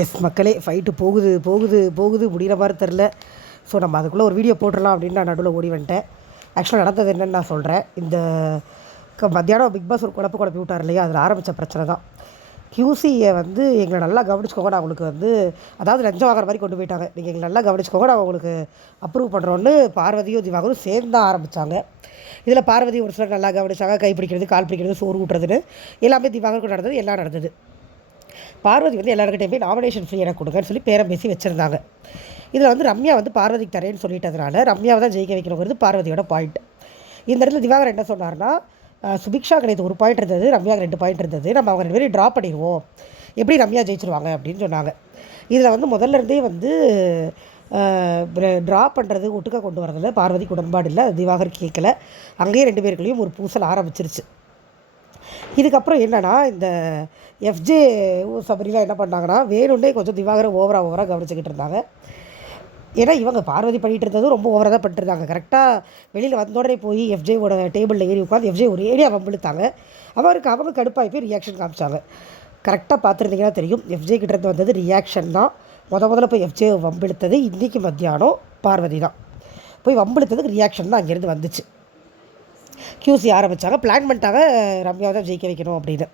S மக்களே fight போகுது போகுது போகுது முடிகிற மாதிரி தெரில ஸோ நம்ம அதுக்குள்ளே ஒரு வீடியோ போட்டுடலாம் அப்படின்னு நான் நடுவில் ஓடி வந்துட்டேன். ஆக்சுவலாக நடந்தது என்னென்னு நான் சொல்கிறேன் இந்த மத்தியானம் பிக் பாஸ் ஒரு குழப்ப குழப்பி விட்டார் இல்லையா? அதில் ஆரம்பித்த பிரச்சனை தான். கியூசியை வந்து எங்களை நல்லா கவனிச்சுக்கோங்க. நான் உங்களுக்கு வந்து அதாவது லஞ்சம் வாங்குற மாதிரி கொண்டு போயிட்டாங்க. நீங்கள் எங்களை நல்லா கவனிச்சுக்கோங்க. நான் உங்களுக்கு அப்ரூவ் பண்ணுறோன்னு பார்வதியும் திவாகரும் சேர்ந்து தான் ஆரம்பித்தாங்க இதில் பார்வதி ஒரு சிலர் நல்லா கவனிச்சாங்க. கை பிடிக்கிறது கால் பிடிக்கிறது சோறு ஊட்டுறதுன்னு. எல்லாமே திவாகருக்கும் நடந்தது எல்லாம் நடந்தது. பார்வதி வந்து எல்லாருக்கிட்டையும் போய் நாமினேஷன் ஃப்ரீ எனக்கு கொடுங்கன்னு சொல்லி பேரம் பேசி வச்சுருந்தாங்க. இதில் வந்து ரம்யா வந்து பார்வதிக்கு தரேன்னு சொல்லிட்டதுனால ரம்யாவை தான் ஜெயிக்க வைக்கணுங்கிறது பார்வதியோட பாயிண்ட் இந்த இடத்துல திவாகர் என்ன சொன்னார்னா சுபிக்ஷா கிடையாது ஒரு பாயிண்ட் இருந்தது ரம்யாவுக்கு ரெண்டு பாயிண்ட் இருந்தது. நம்ம அவங்க ரெண்டு பேரும் ட்ரா பண்ணிடுவோம். எப்படி ரம்யா ஜெயிச்சிருவாங்க? அப்படின்னு சொன்னாங்க. இதில் வந்து முதல்ல இருந்தே வந்து ட்ரா பண்ணுறது ஒட்டுக்க கொண்டு வரதில் பார்வதிக்கு உடன்பாடு இல்லை திவாகர் கேட்கல. அங்கேயே ரெண்டு பேருக்குள்ளேயும் ஒரு பூசல் ஆரம்பிச்சிருச்சு. இதுக்கப்புறம் என்னன்னா இந்த எஃப்ஜே சபரிலாம் என்ன பண்ணாங்கன்னா வேணுன்னே கொஞ்சம் திவாகரை ஓவராக ஓவராக கவனிச்சுக்கிட்டு இருந்தாங்க. ஏன்னா இவங்க பார்வதி பண்ணிகிட்டு இருந்ததும் ரொம்ப ஓவராக தான் பண்ணிட்டு இருந்தாங்க. கரெக்டாக வெளியில் வந்த உடனே போய் எஃப்ஜேவோட டேபிளில் ஏறி உட்காந்து எஃப்ஜே ஒரு ஏரியா வம்பிழுத்தாங்க அவருக்கு அவங்க கடுப்பாகி போய் ரியாக்ஷன் காமிச்சாங்க. கரெக்டாக பார்த்துருந்தீங்கன்னா தெரியும். எஃப்ஜே கிட்டேருந்து வந்தது ரியாக்ஷன் தான். முத முதல்ல போய் எஃப்ஜே வம்பிழுத்தது. இன்றைக்கி மத்தியானம் பார்வதி தான். போய் வம்பிழுத்ததுக்கு ரியாக்ஷன் தான் அங்கேருந்து வந்துச்சு. கியூசி ஆரம்பித்தாங்க பிளான் பண்ணிட்டாங்க ரம்யாவை தான் ஜெயிக்க வைக்கணும் அப்படின்னு.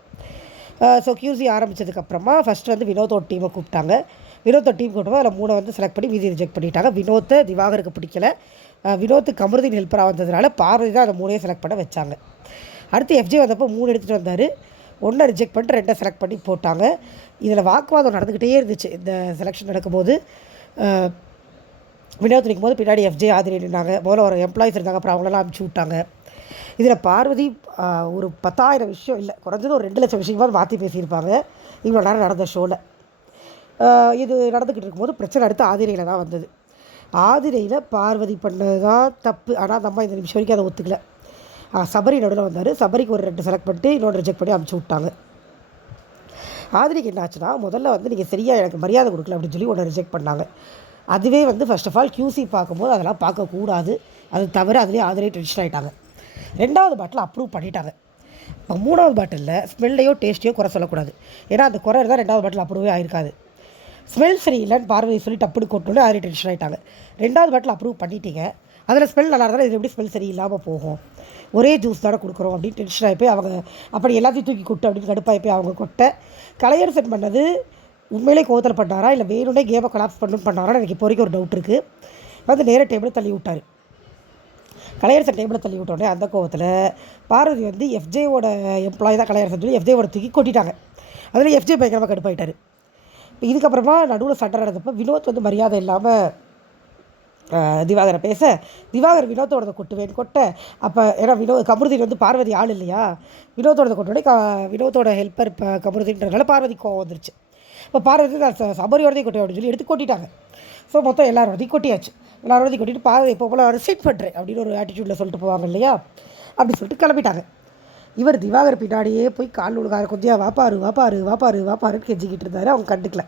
ஸோ கியூசி ஆரம்பித்ததுக்கப்புறமா ஃபஸ்ட்டு வந்து வினோத்தோட டீமை கூப்பிட்டாங்க. வினோத்தோட டீம் கூப்பிட்டோம் அதில் மூணை வந்து செலக்ட் பண்ணி மீதி ரிஜெக்ட் பண்ணிட்டாங்க. வினோத்தை திவாகருக்கு பிடிக்கல. வினோத்துக்கு அமிர்தின் ஹெல்ப்பராக வந்ததுனால பார்வதி தான் அந்த மூணையும் செலக்ட் பண்ண வச்சாங்க. அடுத்து எஃப்ஜே வந்தப்போ மூணு எடுத்துகிட்டு வந்தார். ஒன்றை ரிஜெக்ட் பண்ணிட்டு ரெண்டை செலக்ட் பண்ணி போட்டாங்க. இதில் வாக்குவாதம் நடந்துக்கிட்டே இருந்துச்சு. இந்த செலெக்ஷன் நடக்கும்போது வினோத் நிற்கும் போது பின்னாடி எஃப்ஜே ஆதிரி நின்னாங்க முதல்ல ஒரு எம்ப்ளாயிஸ் இருந்தாங்க அப்புறம் அவங்களெல்லாம் அனுப்பிச்சி விட்டாங்க. இதில் பார்வதி ஒரு பத்தாயிரம் விஷயம் இல்லை குறைஞ்சது ஒரு ரெண்டு லட்சம் விஷயமாவது மாற்றி பேசியிருப்பாங்க. இவ்வளோ நேரம் நடந்த ஷோவில் இது நடந்துக்கிட்டு இருக்கும்போது பிரச்சனை அடுத்து ஆதிரையில் தான் வந்தது. ஆதிரையில் பார்வதி பண்ணது தான் தப்பு. ஆனால் அந்த அம்மா இந்த நிமிஷம் வரைக்கும் அதை ஒத்துக்கல. சபரி நடுவில் வந்தார். சபரிக்கு ஒரு ரெண்டு செலக்ட் பண்ணிட்டு இன்னொன்று ரிஜெக்ட் பண்ணி அனுப்பிச்சி விட்டாங்க. ஆதிரிக்கு என்னாச்சுன்னா முதல்ல வந்து நீங்கள் சரியாக எனக்கு மரியாதை கொடுக்கல அப்படின்னு சொல்லி ஒன்று ரிஜெக்ட் பண்ணாங்க. அதுவே வந்து ஃபர்ஸ்ட் ஆஃப் ஆல் கியூசி பார்க்கும்போது அதெல்லாம் பார்க்கக்கூடாது. அது தவிர அதுலேயே ஆதிரை டென்ஷன் ஆகிட்டாங்க ரெண்டாவது பாட்டில் அப்ரூவ் பண்ணிட்டாங்க. இப்போ மூணாவது பாட்டிலில் ஸ்மெல்லையோ டேஸ்ட்டையோ குறை சொல்லக்கூடாது. ஏன்னா அந்த குறை இருந்தால் ரெண்டாவது பாட்டில் அப்ரூவே ஆயிருக்காது. ஸ்மெல் சரியில்லைன்னு பார்வையை சொல்லி அப்படி கொட்டணும்னு ஆதிரி டென்ஷன் ஆகிட்டாங்க ரெண்டாவது பாட்டில் அப்ரூவ் பண்ணிட்டீங்க. அதில் ஸ்மெல் நல்லா இருந்தாலும் இது எப்படி ஸ்மெல் சரியில்லாமல் போகும்? ஒரே ஜூஸ் தானே கொடுக்குறோம் அப்படின்னு டென்ஷன் ஆகி போய் அவங்க அப்படி எல்லாத்தையும் தூக்கி கொட்டு அப்படின்னு கடுப்பாகி போய் அவங்க கொட்ட கலையர் செட் பண்ணது உண்மையிலே கோவத்தில் பண்ணாரா? இல்லை வேணும்னே கேமை கலாப்ஸ் பண்ணணும்னு பண்ணாரா எனக்கு இப்போ வரைக்கும் ஒரு டவுட் இருக்குது வந்து நேராக டேபிள் தள்ளி விட்டார். கலையரசன் டேபிளை தள்ளி விட்டோடனே அந்த கோவத்தில் பார்வதி வந்து எஃப்ஜேவோட எம்ப்ளாயி தான் கலையரசன் சொல்லி எஃப்ஜேவோட தூக்கி கொட்டிட்டாங்க. அதில் எஃப்ஜே பயங்கரமாக கடுப்பாயிட்டார். இப்போ இதுக்கப்புறமா நடுவில் சண்டை நடந்தப்போ வினோத் வந்து மரியாதை இல்லாமல் திவாகரை பேச திவாகர் வினோத்தோடத கொட்டுவேன் கொட்ட. அப்போ ஏன்னா வினோத் கமருதீன் வந்து பார்வதி ஆள் இல்லையா? வினோத்தோடத கொட்டோடனே க வினோத்தோட ஹெல்ப்பர் இப்போ கமருதீன்றனால பார்வதி கோவம் வந்துருச்சு. இப்போ பார்வதி நான் ச- கொட்டுவேன் கொட்டேன் அப்படின்னு சொல்லி எடுத்து கொட்டிட்டாங்க. ஸோ மொத்தம் எல்லாரோடதையும் கொட்டியாச்சு. எல்லாரோடதையும் கொட்டிட்டு பார்வதி இப்போ போல் அவர் சீட் பண்ணுறேன் அப்படின்னு ஒரு ஆட்டிடியூடில் சொல்லிட்டு போவாங்க இல்லையா? அப்படி சொல்லிட்டு கிளம்பிட்டாங்க. இவர் திவாகர் பின்னாடியே போய் கால் விழுகார கொஞ்சம் வாப்பாரு வாப்பாரு வாப்பாரு வாப்பாருன்னு கெஞ்சிக்கிட்டு இருந்தார் அவங்க கண்டுக்கல.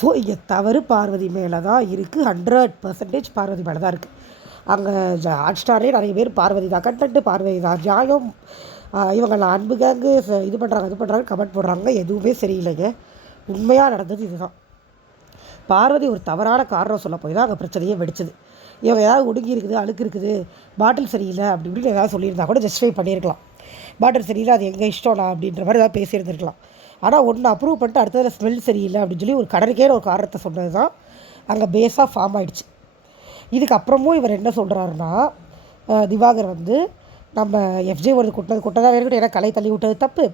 ஸோ இங்கே தவறு பார்வதி மேலே தான் இருக்குது ஹண்ட்ரட் பர்சன்டேஜ் பார்வதி மேலே தான் இருக்குது அங்கே ஹாட் ஸ்டாரே நிறைய பேர் பார்வதி தான். கண்டென்ட்டு பார்வதி தான். நியாயம் இவங்களை இவங்க அன்பு கேங்கு ச- இது பண்ணுறாங்க இது பண்ணுறாங்க கமெண்ட் போடுறாங்க. எதுவுமே சரியில்லைங்க. உண்மையாக நடந்தது இதுதான். பார்வதி ஒரு தவறான காரணம் சொல்ல போய் தான் அங்கே பிரச்சனையே வெடிச்சது. இவங்க ஏதாவது ஒடுங்கி இருக்குது அழுக்கு இருக்குது பாட்டில் சரியில்லை அப்படி இப்படின்னு ஏதாவது சொல்லியிருந்தா கூட ஜஸ்டிஃபை பண்ணியிருக்கலாம். பாட்டில் சரியில்லை அது எங்கள் இஷ்டம்னா அப்படின்ற மாதிரி ஏதாவது பேசியிருந்துருக்கலாம். ஆனால் ஒன்று அப்ரூவ் பண்ணிட்டு அடுத்ததில் ஸ்மெல் சரியில்லை அப்படின்னு சொல்லி ஒரு கடனுக்கே ஒரு காரணத்தை சொன்னது தான் அங்கே பேஸாக ஃபார்ம் ஆகிடுச்சு இதுக்கப்புறமும் இவர் என்ன சொல்கிறாருன்னா திவாகர் வந்து நம்ம எஃப்ஜே ஒரு குட்டினது கொட்டதாகவே இருக்கட்டும் ஏன்னா கலை தள்ளி விட்டது தப்பு.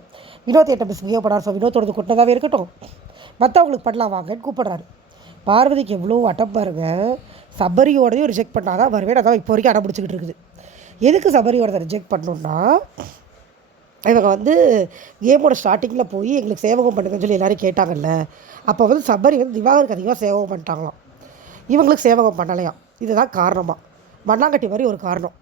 வினோத் என்கிட்ட மிஸ்பிஹேவ் பண்ணார் ஸோ வினோத்தோடது கொட்டினதாகவே இருக்கட்டும். மற்றவங்களுக்கு பண்ணலாம் வாங்கன்னு கூப்பிட்றாரு. பார்வதிக்கு எவ்வளோ அட்டம் பாருங்க. சபரியோடதையும் ரிஜெக்ட் பண்ணாதான் வருவேன். அதான் இப்போ வரைக்கும் அடம் பிடிச்சிக்கிட்டு இருக்குது. எதுக்கு சபரியோடதை ரிஜெக்ட் பண்ணணுன்னா இவங்க வந்து கேமோட ஸ்டார்டிங்கில் போய் எங்களுக்கு சேவகம் பண்ணுங்கன்னு சொல்லி எல்லோரும் கேட்டாங்கல்ல. அப்போ வந்து சபரி வந்து திவாகருக்கு அதிகமாக சேவகம் பண்ணிட்டாங்களாம். இவங்களுக்கு சேவகம் பண்ணலையாம். இதுதான் காரணமாக மண்ணாங்கட்டி மாதிரி ஒரு காரணம்.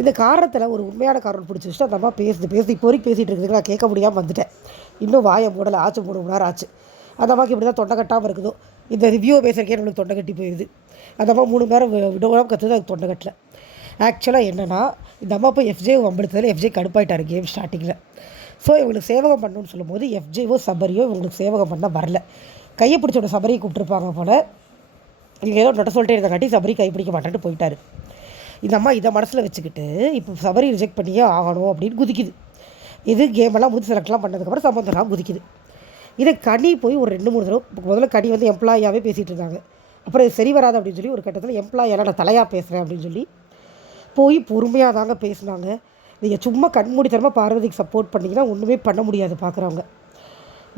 இந்த காரணத்தில் ஒரு உண்மையான காரணம் பிடிச்சி வச்சுட்டு அந்த அம்மா பேசுது. பேசி இப்போ வரைக்கும் பேசிகிட்டு இருக்குது. நான் கேட்க முடியாமல் வந்துட்டேன். இன்னும் வாயை மூடலை ஆச்சு மூணு மணி நேரம் ஆச்சு. அந்த அம்மாவுக்கு இப்படி தான் தொண்டை கட்டாமல் இருக்குதோ? இந்த ரிவ்யூவை பேசுகிறக்கே நம்மளுக்கு தொண்டை கட்டி போயிடுது அந்த அம்மா மூணு நேரம் வி- கற்றுது அது தொண்டை கட்டல. ஆக்சுவலாக என்னென்னா இந்த அம்மா இப்போ எஃப்ஜே வம்பெடுத்ததில் எஃப்ஜே கடுப்பாயிட்டார் கேம் ஸ்டார்டிங்கில் ஸோ இவங்களுக்கு சேவகம் பண்ணணும்னு சொல்லும்போது எஃப்ஜேவோ சபரியோ இவங்களுக்கு சேவகம் பண்ண வரல. கையை பிடிச்சோட சபரியை கூப்பிட்டுருப்பாங்க போல் நீங்கள் ஏதோ நட்ட சொல்லிட்டே இருந்தங்காட்டி சபரி கை பிடிக்க மாட்டேன்ட்டு போயிட்டார். இந்த அம்மா இதை மனசில் வச்சுக்கிட்டு இப்போ சபரி ரிஜெக்ட் பண்ணியே ஆகணும் அப்படின்னு குதிக்குது. இது கேமெல்லாம் முது செலக்ட்லாம் பண்ணதுக்கப்புறம் சம்பந்தம்லாம் குதிக்குது. இதை கனி போய் ஒரு ரெண்டு மூணு தடவை முதல்ல கனி வந்து எம்ப்ளாயாகவே பேசிகிட்டு இருந்தாங்க அப்புறம் இது சரி வராது அப்படின்னு சொல்லி ஒரு கட்டத்தில் எம்ப்ளாயால் நான் தலையாக பேசுகிறேன் அப்படின்னு சொல்லி போய் பொறுமையாக தாங்க பேசுனாங்க. நீங்கள் சும்மா கண்மூடித்தனமாக பார்வதிக்கு சப்போர்ட் பண்ணிங்கன்னா ஒன்றுமே பண்ண முடியாது பார்க்குறவங்க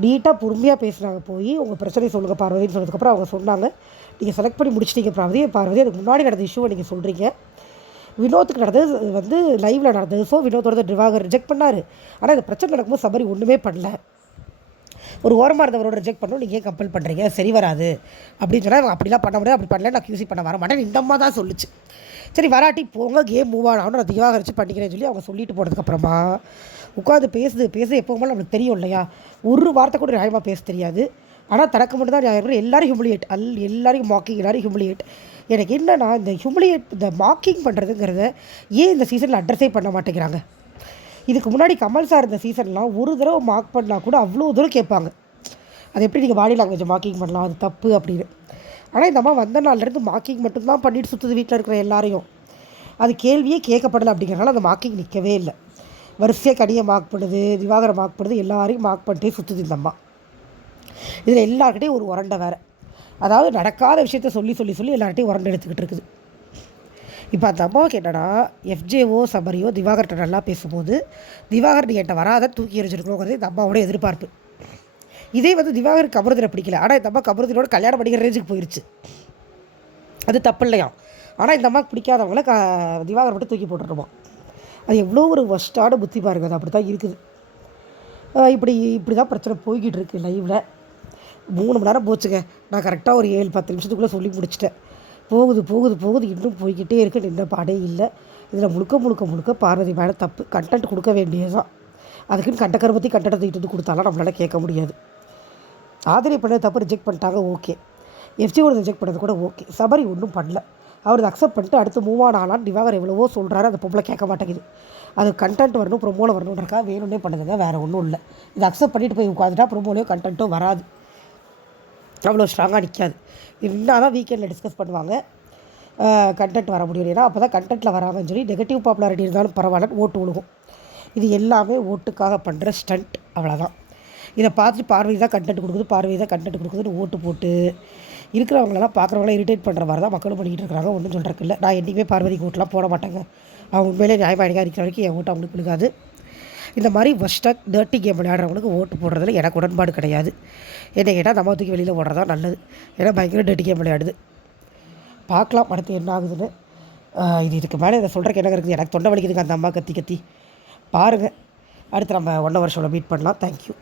நீட்டாக பொறுமையாக பேசுனாங்க. போய் உங்கள் பிரச்சனை சொல்லுங்கள் பார்வதின்னு சொன்னதுக்கப்புறம் அவங்க சொன்னாங்க. நீங்கள் செலக்ட் பண்ணி முடிச்சிட்டீங்க பார்வதி. பார்வதி அதுக்கு முன்னாடி நடந்த இஷ்யூவை நீங்கள் சொல்கிறீங்க வினோத்துக்கு நடந்தது வந்து லைவில் நடந்தது. ஸோ வினோத்தோட டிவாகர் ரிஜெக்ட் பண்ணார். ஆனால் இந்த பிரச்சனை நடக்கும்போது சபரி ஒன்றுமே பண்ணல. ஒரு ஓரமாக இருந்தவரோட ரிஜெக்ட் பண்ணணும். நீங்கள் ஏன் கம்பல் பண்ணுறீங்க சரி வராது. அப்படின்னு சொன்னால் அப்படிலாம் பண்ண முடியாது. அப்படி பண்ணல நான் கியூசி பண்ண வர மாட்டேன். இந்த அம்மா தான் சொல்லுச்சு. சரி வராட்டி போங்க கேம் மூவ் ஆகணும் நான் திவாகரிச்சு பண்ணிக்கிறேன்னு சொல்லி அவங்க சொல்லிட்டு போனதுக்கப்புறமா உட்காந்து பேசுது பேச எப்போ நம்மளுக்கு தெரியும் இல்லையா? ஒரு வார்த்தை கூட நியாயமாக பேச தெரியாது. ஆனால் தனக்கு மட்டும் தான் நியாயம் எல்லாரும் ஹியூமிலியேட் அல் எல்லாரையும் மாக்கிங் எல்லாரும் ஹியூமிலியேட் எனக்கு என்னென்னா இந்த ஹியூமிலியேட் இந்த மாக்கிங் பண்ணுறதுங்கிறத ஏன் இந்த சீசனில் அட்ரஸே பண்ண மாட்டேங்கிறாங்க? இதுக்கு முன்னாடி கமல் சார் இந்த சீசன்லாம் ஒரு தடவை மார்க் பண்ணால் கூட அவ்வளோ தூரம் கேட்பாங்க. அது எப்படி நீங்கள் பாடி லாங்குவேஜ் மார்க்கிங் பண்ணலாம்? அது தப்பு அப்படின்னு. ஆனால் இந்த அம்மா வந்த நாள்லேருந்து மார்க்கிங் மட்டும்தான் பண்ணிட்டு சுற்றுது வீட்டில் இருக்கிற எல்லாரையும். அது கேள்வியே கேட்கப்படலை அப்படிங்கிறனால அந்த மார்க்கிங் நிற்கவே இல்லை. வரிசையாக கனியை மார்க் பண்ணுது திவாகரை மார்க் பண்ணுது எல்லாரையும் மார்க் பண்ணிட்டே சுற்றுது இந்த அம்மா. இதில் எல்லாருக்கிட்டையும் ஒரு உரண்டை வேறு. அதாவது நடக்காத விஷயத்த சொல்லி சொல்லி சொல்லி எல்லார்ட்டையும் உரண்டை எடுத்துக்கிட்டு இருக்குது. இப்போ அந்த அம்மாவுக்கு என்னென்னா எஃப்ஜேஓ சபரியோ திவாகர்கிட்ட நல்லா பேசும்போது திவாகர் நீ என்கிட்ட வராத தூக்கி எறிஞ்சிருக்கணுங்கிறது இந்த அம்மாவோட எதிர்பார்ப்பு. இதே வந்து திவாகர் கபருதரை பிடிக்கல. ஆனால் இந்த அம்மா கமருதனோட கல்யாணம் பண்ணிக்கிற ரேஞ்சுக்கு போயிடுச்சு அது தப்பு இல்லையா ஆனால் இந்த அம்மாவுக்கு பிடிக்காதவங்கள க திவாகர் மட்டும் தூக்கி போட்டுருமா. அது எவ்வளோ ஒரு ஒஸ்ட்டான புத்தி பாருங்க. அது அப்படி தான் இருக்குது. இப்படி இப்படி தான் பிரச்சனை போய்கிட்டு இருக்கு லைவில் மூணு மணி நேரம் போச்சுங்க. நான் கரெக்டாக ஒரு ஏழு பத்து நிமிஷத்துக்குள்ளே சொல்லி முடிச்சிட்டேன். போகுது போகுது போகுது. இன்னும் போய்கிட்டே இருக்குன்னு இந்த பாடே இல்லை. இதில் முழுக்க முழுக்க முழுக்க பார்வதி மேலே தப்பு. கண்டென்ட் கொடுக்க வேண்டியதுதான். அதுக்குன்னு கண்டக்கரை பற்றி கண்டென்ட் தூக்கிட்டு வந்து கொடுத்தாலாம் நம்மளால் கேட்க முடியாது. ஆதரவு பண்ண தப்பு ரிஜெக்ட் பண்ணிட்டாங்க ஓகே எஃப்ஜியோட ரிஜெக்ட் பண்ணது கூட ஓகே சபரி ஒன்றும் பண்ணல. அவர் அதை அக்செப்ட் பண்ணிட்டு அடுத்து மூவ் ஆன் ஆனாலும் டிவாகர் எவ்வளவோ சொல்கிறாரு அந்த பொம்பளை கேட்க மாட்டேங்குது. அது கண்டென்ட் வரணும் ப்ரொமோவில் வரணுன்றக்கா வேணும்னே பண்ணுதுங்க வேறு ஒன்றும் இல்லை. இதை அக்செப்ட் பண்ணிட்டு போய் உட்காந்துட்டா ப்ரொமோலையோ கண்டென்ட்டும் வராது. அவ்வளோ ஸ்ட்ராங்காக நிற்காது என்ன தான் வீக்கெண்டில் டிஸ்கஸ் பண்ணுவாங்க. கண்டென்ட் வர முடியும் ஏன்னா அப்போ தான் கண்டென்ட்டில் வராங்கன்னு சொல்லி நெகட்டிவ் பாப்புலாரிட்டி இருந்தாலும் பரவாயில்ல ஓட்டு விழுகும் இது எல்லாமே ஓட்டுக்காக பண்ணுற ஸ்டண்ட் அவ்வளோதான் இதை பார்த்துட்டு பார்வை தான் கண்டென்ட் கொடுக்குது பார்வை தான் கண்டென்ட் கொடுக்குதுன்னு ஓட்டு போட்டு இருக்கிறவங்களெல்லாம் பார்க்குறவங்களாம் இரிட்டேட் பண்ணுற மாதிரி தான் மக்களும் பண்ணிக்கிட்டு இருக்கிறாங்க. ஒன்றும் சொல்கிறக்கு இல்லை. நான் என்றைக்குமே பார்வதிக்கு ஓட்டெலாம் போட மாட்டேங்க. அவங்க உண்மையிலே நியாயமாக இருக்கிற வரைக்கும் என் ஓட்டு அவங்களுக்கு விழுகாது. இந்த மாதிரி ஃபஸ்ட்டாக டர்ட்டி கேம் விளையாடுறவங்களுக்கு ஓட்டு போடுறதுல எனக்கு உடன்பாடு கிடையாது. என்ன கேட்டால் நம்ம தூக்கி வெளியில் ஓடுறதா நல்லது. ஏன்னா பயங்கர டர்ட்டி கேம் விளையாடுது. பார்க்கலாம் அடுத்து என்ன ஆகுதுன்னு. இது இதுக்கு மேலே இதை சொல்கிறக்கு என்ன இருக்குது? எனக்கு தொண்டை வலிக்குதுங்க அந்த அம்மா கத்தி கத்தி. பாருங்கள் அடுத்து நம்ம ஒன்றரை வருஷம் மீட் பண்ணலாம். தேங்க்யூ